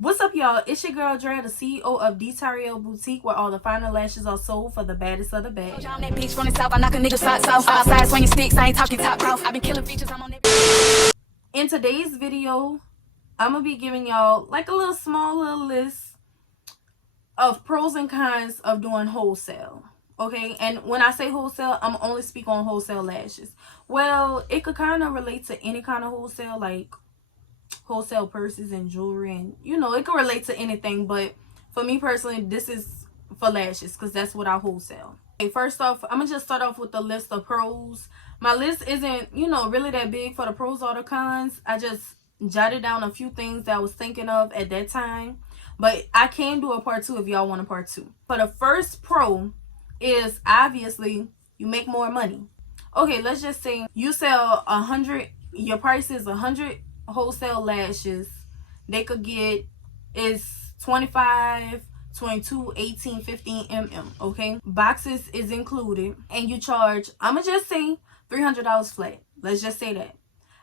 What's up, y'all? It's your girl Dre, the CEO of thge Boutique, where all the finer lashes are sold for the baddest of the bad. I'm that bitch from the south. I knock a nigga socks off. Outside swinging sticks. I ain't talking top off. I've been killing features. I'm on that. In today's video, I'm gonna be giving y'all like a little small list of pros and cons of doing wholesale. Okay, and when I say wholesale, I'm only speaking on wholesale lashes. Well, it could kind of relate to any kind of wholesale, like wholesale purses and jewelry, and it could relate to anything, but for me personally, this is for lashes because that's what I wholesale. Okay, first off, I'm gonna just start off with the list of pros. My list isn't really that big for the pros or the cons. I just jotted down a few things that I was thinking of at that time, but I can do a part 2 if y'all want a part 2. For the first pro is obviously you make more money. Okay, let's just say you sell 100, your price is 100 wholesale lashes. They could get is 25, 22, 18, 15 okay? Boxes is included, and you charge, I'm gonna just say $300 flat. Let's just say that.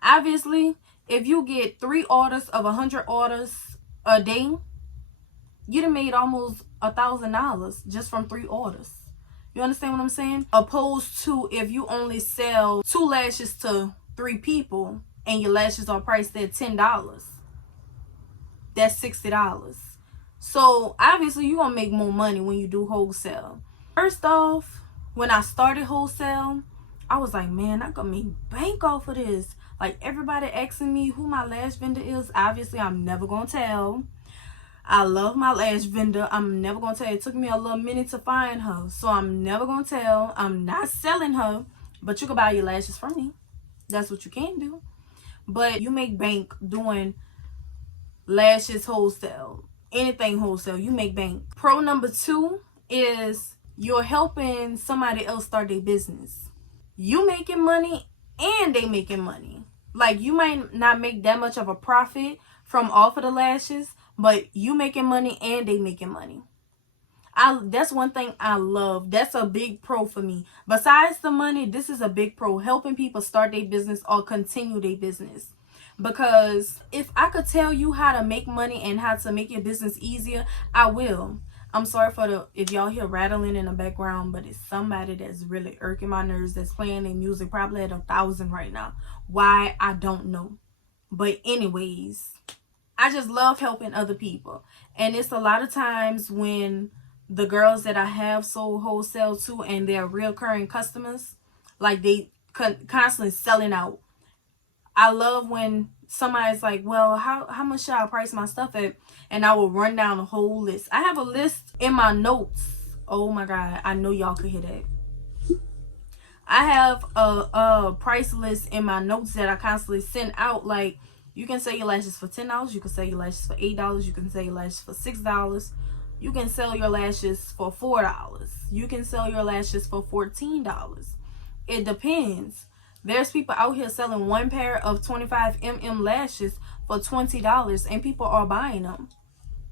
Obviously, if you get 3 orders of 100 orders a day, you done made almost $1,000 just from 3 orders. You understand what I'm saying? Opposed to if you only sell 2 lashes to 3 people and your lashes are priced at $10, that's $60. So obviously you're gonna make more money when you do wholesale. First off, when I started wholesale, I was like, man, I gonna make bank off of this. Like, everybody asking me who my lash vendor is. Obviously I'm never gonna tell. I love my lash vendor. I'm never gonna tell. It took me a little minute to find her, so I'm never gonna tell. I'm not selling her, but you can buy your lashes from me. That's what you can do. But you make bank doing lashes wholesale. Anything wholesale, you make bank. Pro number 2 is you're helping somebody else start their business. You making money and they making money. Like, you might not make that much of a profit from off of the lashes, but you making money and they making money. That's one thing I love. That's a big pro for me. Besides the money, this is a big pro, helping people start their business or continue their business. Because if I could tell you how to make money and how to make your business easier, I will. I'm sorry for if y'all hear rattling in the background, but it's somebody that's really irking my nerves, that's playing their music probably at 1,000 right now. Why, I don't know. But anyways, I just love helping other people. And it's a lot of times when the girls that I have sold wholesale to and they're recurring customers, like, they constantly selling out. I love when somebody's like, well, how much should I price my stuff at? And I will run down the whole list. I have a list in my notes. Oh my God, I know y'all could hear that. I have a price list in my notes that I constantly send out. Like, you can sell your lashes for $10. You can sell your lashes for $8. You can sell your lashes for $6. You can sell your lashes for $4. You can sell your lashes for $14. It depends. There's people out here selling one pair of 25 lashes for $20 and people are buying them.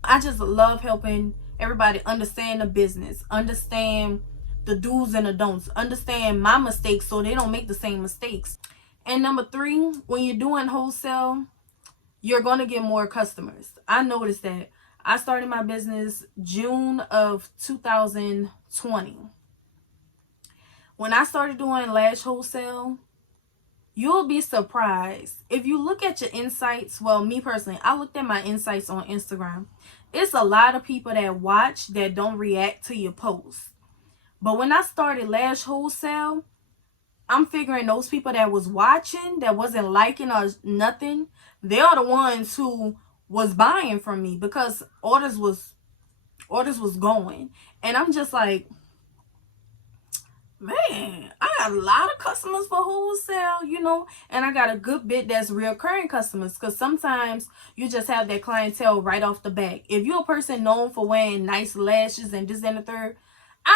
I just love helping everybody understand the business, understand the do's and the don'ts, understand my mistakes so they don't make the same mistakes. And number 3, when you're doing wholesale, you're going to get more customers. I noticed that. I started my business June of 2020. When I started doing lash wholesale, you'll be surprised. If you look at your insights, well, me personally, I looked at my insights on Instagram. It's a lot of people that watch that don't react to your posts. But when I started lash wholesale, I'm figuring those people that was watching, that wasn't liking or nothing, they are the ones who was buying from me because orders was going. And I'm just like, man, I got a lot of customers for wholesale, and I got a good bit that's recurring customers, because sometimes you just have that clientele right off the bat. If you're a person known for wearing nice lashes and this and the third,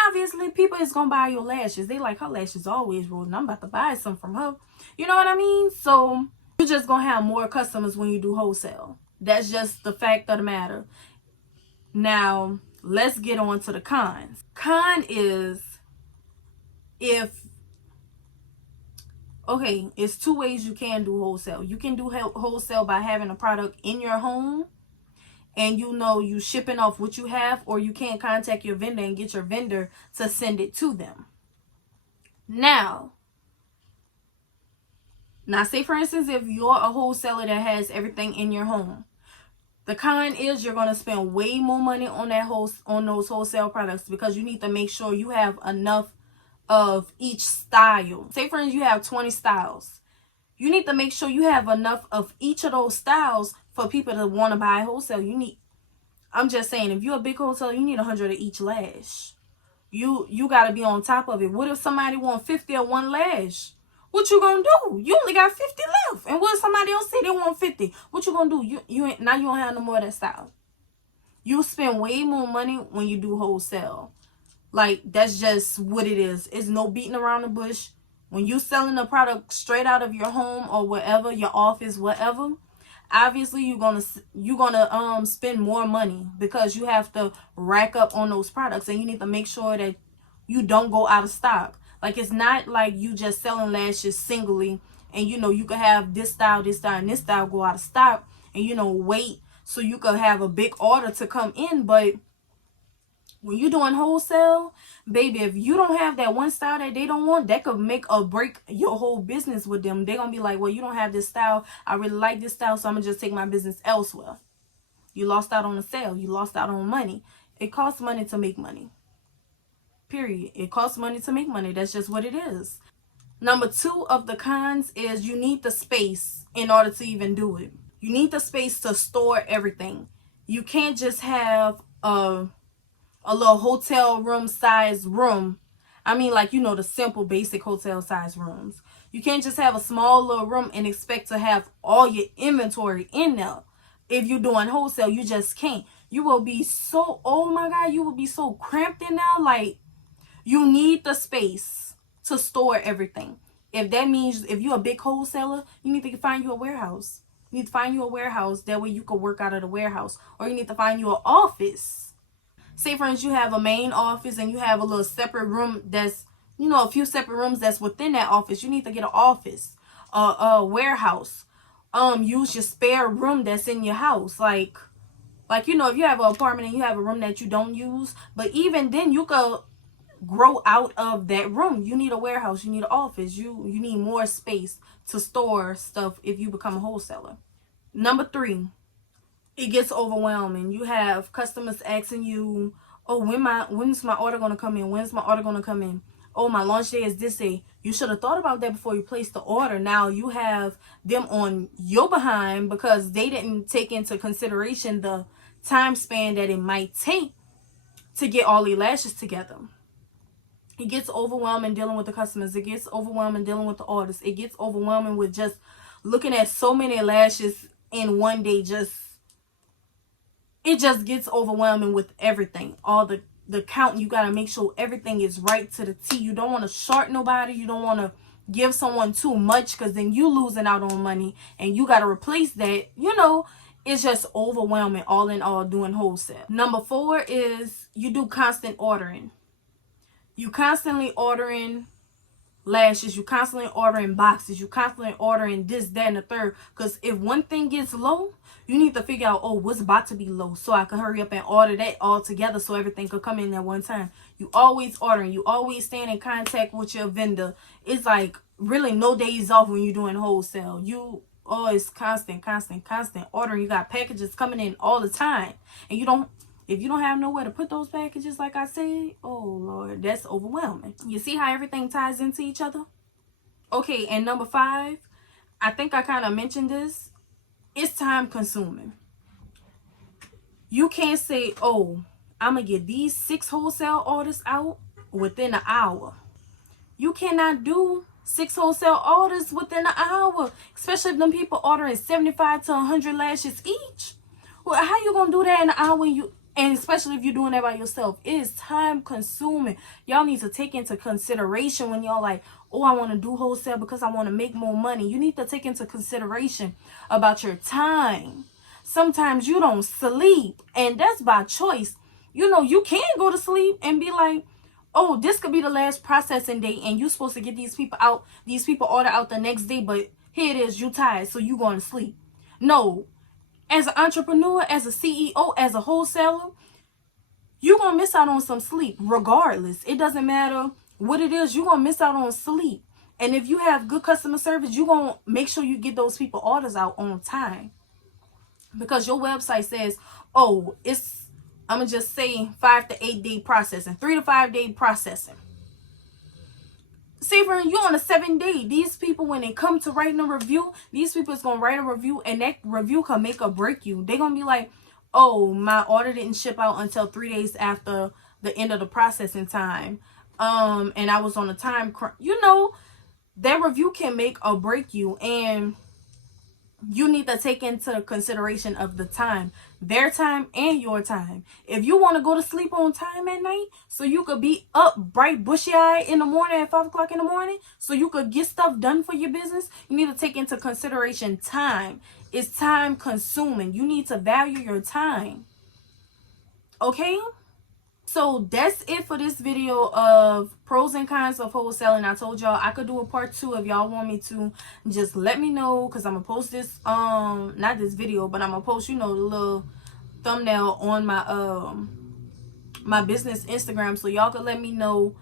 obviously people is gonna buy your lashes. They like, her lashes always rolling, I'm about to buy some from her. You know what I mean? So you're just gonna have more customers when you do wholesale. That's just the fact of the matter. Now let's get on to the cons. Con is, it's 2 ways you can do wholesale. You can do wholesale by having a product in your home, and you know you shipping off what you have, or you can't contact your vendor and get your vendor to send it to them. Now say for instance, if you're a wholesaler that has everything in your home, the con is you're going to spend way more money on those wholesale products, because you need to make sure you have enough of each style. Say for instance, you have 20 styles. You need to make sure you have enough of each of those styles for people to want to buy wholesale. I'm just saying, if you're a big wholesaler, you need 100 of each lash. You got to be on top of it. What if somebody want 50 of one lash? What you gonna do? You only got 50 left. And what if somebody else say they want 50? What you gonna do? You ain't, now you don't have no more of that style. You spend way more money when you do wholesale. Like, that's just what it is. It's no beating around the bush. When you selling a product straight out of your home or wherever, your office, whatever, obviously you're gonna spend more money, because you have to rack up on those products, and you need to make sure that you don't go out of stock. Like, it's not like you just selling lashes singly, and you could have this style, and this style go out of stock, and wait so you could have a big order to come in. But when you're doing wholesale, baby, if you don't have that one style that they don't want, that could make or break your whole business with them. They're gonna be like, well, you don't have this style, I really like this style, so I'm gonna just take my business elsewhere. You lost out on the sale. You lost out on money. It costs money to make money. Period. It costs money to make money. That's just what it is. Number 2 of the cons is you need the space in order to even do it. You need the space to store everything. You can't just have a little hotel room size room. I mean, like, the simple basic hotel size rooms. You can't just have a small little room and expect to have all your inventory in there. If you're doing wholesale, you just can't. You will be so, oh my God, you will be so cramped in there. Like, you need the space to store everything. If that means, if you're a big wholesaler, you need to find you a warehouse. You need to find you a warehouse. That way you can work out of the warehouse. Or you need to find you an office. Say, for instance, you have a main office and you have a little separate room that's, a few separate rooms that's within that office. You need to get an office, a warehouse. Use your spare room that's in your house. Like, if you have an apartment and you have a room that you don't use, but even then you could grow out of that room. You need a warehouse. You need an office. You need more space to store stuff if you become a wholesaler. Number 3, it gets overwhelming. You have customers asking you, oh, when's my order going to come in? When's my order going to come in? Oh, my launch day is this day. You should have thought about that before you placed the order. Now you have them on your behind because they didn't take into consideration the time span that it might take to get all the lashes together. It gets overwhelming dealing with the customers. It gets overwhelming dealing with the orders. It gets overwhelming with just looking at so many lashes in one day. It just gets overwhelming with everything. All the count, you got to make sure everything is right to the T. You don't want to short nobody. You don't want to give someone too much, because then you losing out on money and you got to replace that. It's just overwhelming all in all doing wholesale. Number 4 is you do constant ordering. You constantly ordering lashes. You constantly ordering boxes. You constantly ordering this, that, and the third. Because if one thing gets low, you need to figure out, oh, what's about to be low, so I can hurry up and order that all together so everything could come in at one time. You always ordering. You always staying in contact with your vendor. It's like really no days off when you're doing wholesale. It's constant ordering. You got packages coming in all the time. And if you don't have nowhere to put those packages, like I said, oh Lord, that's overwhelming. You see how everything ties into each other? Okay, and number 5, I think I kind of mentioned this. It's time consuming. You can't say, oh, I'm going to get these 6 wholesale orders out within an hour. You cannot do 6 wholesale orders within an hour, especially if them people ordering 75 to 100 lashes each. Well, how you going to do that in an hour and especially if you're doing that by yourself? It is time consuming. Y'all need to take into consideration when y'all like, oh, I want to do wholesale because I want to make more money. You need to take into consideration about your time. Sometimes you don't sleep, and that's by choice. You can go to sleep and be like, oh, this could be the last processing day and you're supposed to get these people order out the next day, but here it is, you tired, so you going to sleep. No. as an entrepreneur, as a CEO, as a wholesaler, you're going to miss out on some sleep regardless. It doesn't matter what it is, you're going to miss out on sleep. And if you have good customer service, you're going to make sure you get those people orders out on time. Because your website says, oh, it's, I'm going to just say 5 to 8 day processing, 3 to 5 day processing. Say for you on a 7 day, these people, when they come to writing a review, these people is going to write a review, and that review can make or break you. They're going to be like, oh, my order didn't ship out until 3 days after the end of the processing time. And I was on a time crunch. You know, that review can make or break you, and you need to take into consideration of the time, their time and your time. If you want to go to sleep on time at night so you could be up bright bushy-eyed in the morning at 5 o'clock in the morning so you could get stuff done for your business, you need to take into consideration time. It's time consuming. You need to value your time. Okay? So that's it for this video of pros and cons of wholesaling. I told y'all I could do a part 2 if y'all want me to. Just let me know, because I'm gonna post this, not this video, but I'm gonna post, you know, the little thumbnail on my my business Instagram, so y'all can let me know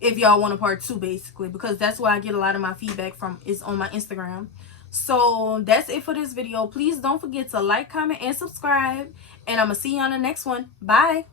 if y'all want a part 2, basically, because that's where I get a lot of my feedback from, is on my Instagram. So that's it for this video. Please don't forget to like, comment, and subscribe, and I'm gonna see you on the next one. Bye.